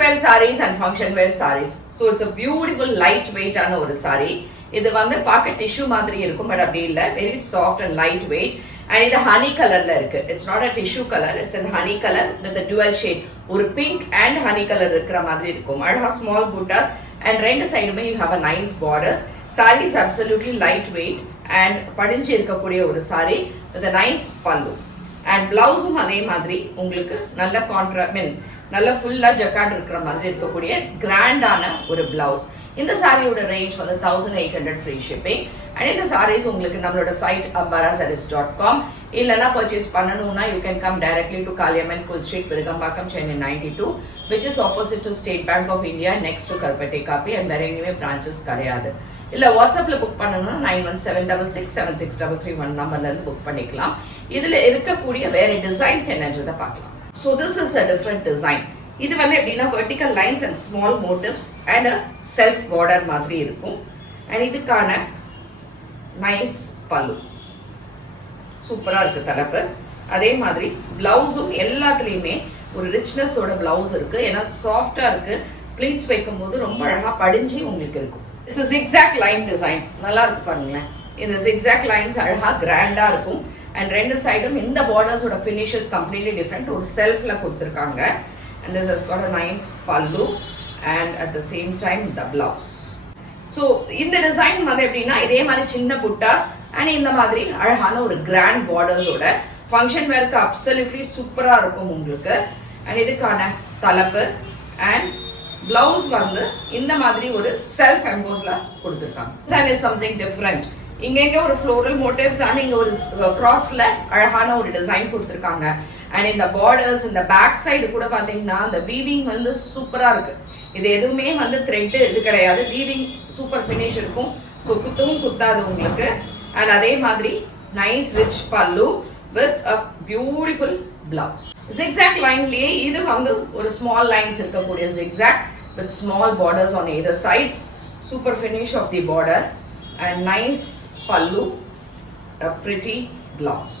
wear sarees and function wear sarees. So it's a beautiful lightweight ஆன ஒரு saree. இது வந்து பார்க்க டிஷ்யூ மாதிரி இருக்கும், பட் அப்படி இல்லை, very soft and light weight. And இது ஹனி கலர்ல இருக்கு. It's not a tissue colour, it's an honey colour with dual shade. ஒரு பிங்க் அண்ட் ஹனி கலர் இருக்கிற மாதிரி இருக்கும். அழகா ஸ்மால் புட்டாஸ் அண்ட் ரெண்டு சைடுமே you have a nice borders. Sari is absolutely light weight and படிஞ்சு இருக்கக்கூடிய ஒரு sari with nice pallu. And பிளவுஸும் அதே மாதிரி உங்களுக்கு நல்ல நல்ல ஃபுல்லா ஜக்கார்ட் இருக்கிற மாதிரி இருக்கக்கூடிய கிராண்டான ஒரு பிளவுஸ். இந்த சாரியோட ரேஞ்ச் வந்து 1800 ஃப்ரீ ஷிப்பிங். அண்ட் இந்த சாரீஸ் உங்களுக்கு நம்மளோட சைட் ambarasarees.com இல்லைன்னா பர்ச்சேஸ் பண்ணணும்னா you can come directly to Kaliamman Koil street, Virugambakkam, Chennai 92, which is opposite to State Bank of India, next to Karpete Kapi. and வேற எங்கேயுமே பிரான்ச்சஸ் கிடையாது. இல்ல வாட்ஸ்அப்ல புக் பண்ணணும்னா 9176663331 நம்பர்ல இருந்து புக் பண்ணிக்கலாம். இதுல இருக்கக்கூடிய வேற டிசைன்ஸ் என்னன்றதை பார்க்கலாம். So this is a different design. இது வந்து எப்படின்னா vertical lines and small motifs and a self border மாதிரி இருக்கும். and இதுக்கான நைஸ் பல்லு சூப்பரா இருக்கு தலைப்பு. அதே மாதிரி பிளவுஸும் எல்லாத்துலயுமே ஒரு ரிச்னஸோட பிளவுஸ் இருக்கு. ஏன்னா சாஃப்டா இருக்கு, ப்ளீட்ஸ் வைக்கும் போது ரொம்ப அழகா படிஞ்சு உங்களுக்கு இருக்கும். இட்ஸ் zigzag லைன் டிசைன், நல்லா இருக்கு பாருங்களேன். இந்த zigzag லைன்ஸ் அழகா கிராண்டா இருக்கும். அண்ட் ரெண்டு சைடும் இந்த பார்டர்ஸோட ஃபினிஷஸ் கம்ப்ளீட்லி டிஃப்ரெண்ட். ஒரு செல்ஃப்ல கொடுத்துருக்காங்க. and this has got a nice pallu and at the same time the blouse. so இந்த டிசைன் வந்து எப்படின்னா இதே மாதிரி சின்ன புட்டாஸ் அண்ட் இந்த மாதிரி அழகான ஒரு கிராண்ட் பார்டர்ஸோட ஃபங்க்ஷன் வேர்க்கு அப்சல்யூட்லி சூப்பரா இருக்கும் உங்களுக்கு. அண்ட் இதுக்கான தலைப்பு அண்ட் பிளவுஸ் வந்து இந்த மாதிரி ஒரு செல்ஃப் எம்போஸ்ல கொடுத்துருக்காங்க. Design is something different. இங்க ஒரு ஃப்ளோரல் மோட்டிவ்ஸ் அண்ட் இங்க ஒரு கிராஸ்ல அழகான ஒரு டிசைன் கொடுத்துருக்காங்க. அண்ட் இந்த பார்டர்ஸ் இந்த பேக் சைடு கூட பாத்தீங்கன்னா இந்த வீவிங் வந்து சூப்பரா இருக்கு. இது எதுவுமே வந்து த்ரெட் இது கிடையாது, வீவிங் சூப்பர் ஃபினிஷ் இருக்கும். ஸோ குத்தவும் குத்தாது உங்களுக்கு. அண்ட் அதே மாதிரி nice rich pallu with a beautiful blouse. Zigzag லைன்லயே இது வந்து ஒரு ஸ்மால் லைன்ஸ் இருக்கக்கூடிய zigzag with small borders on either sides. Super finish of the border and nice pallu, a pretty blouse.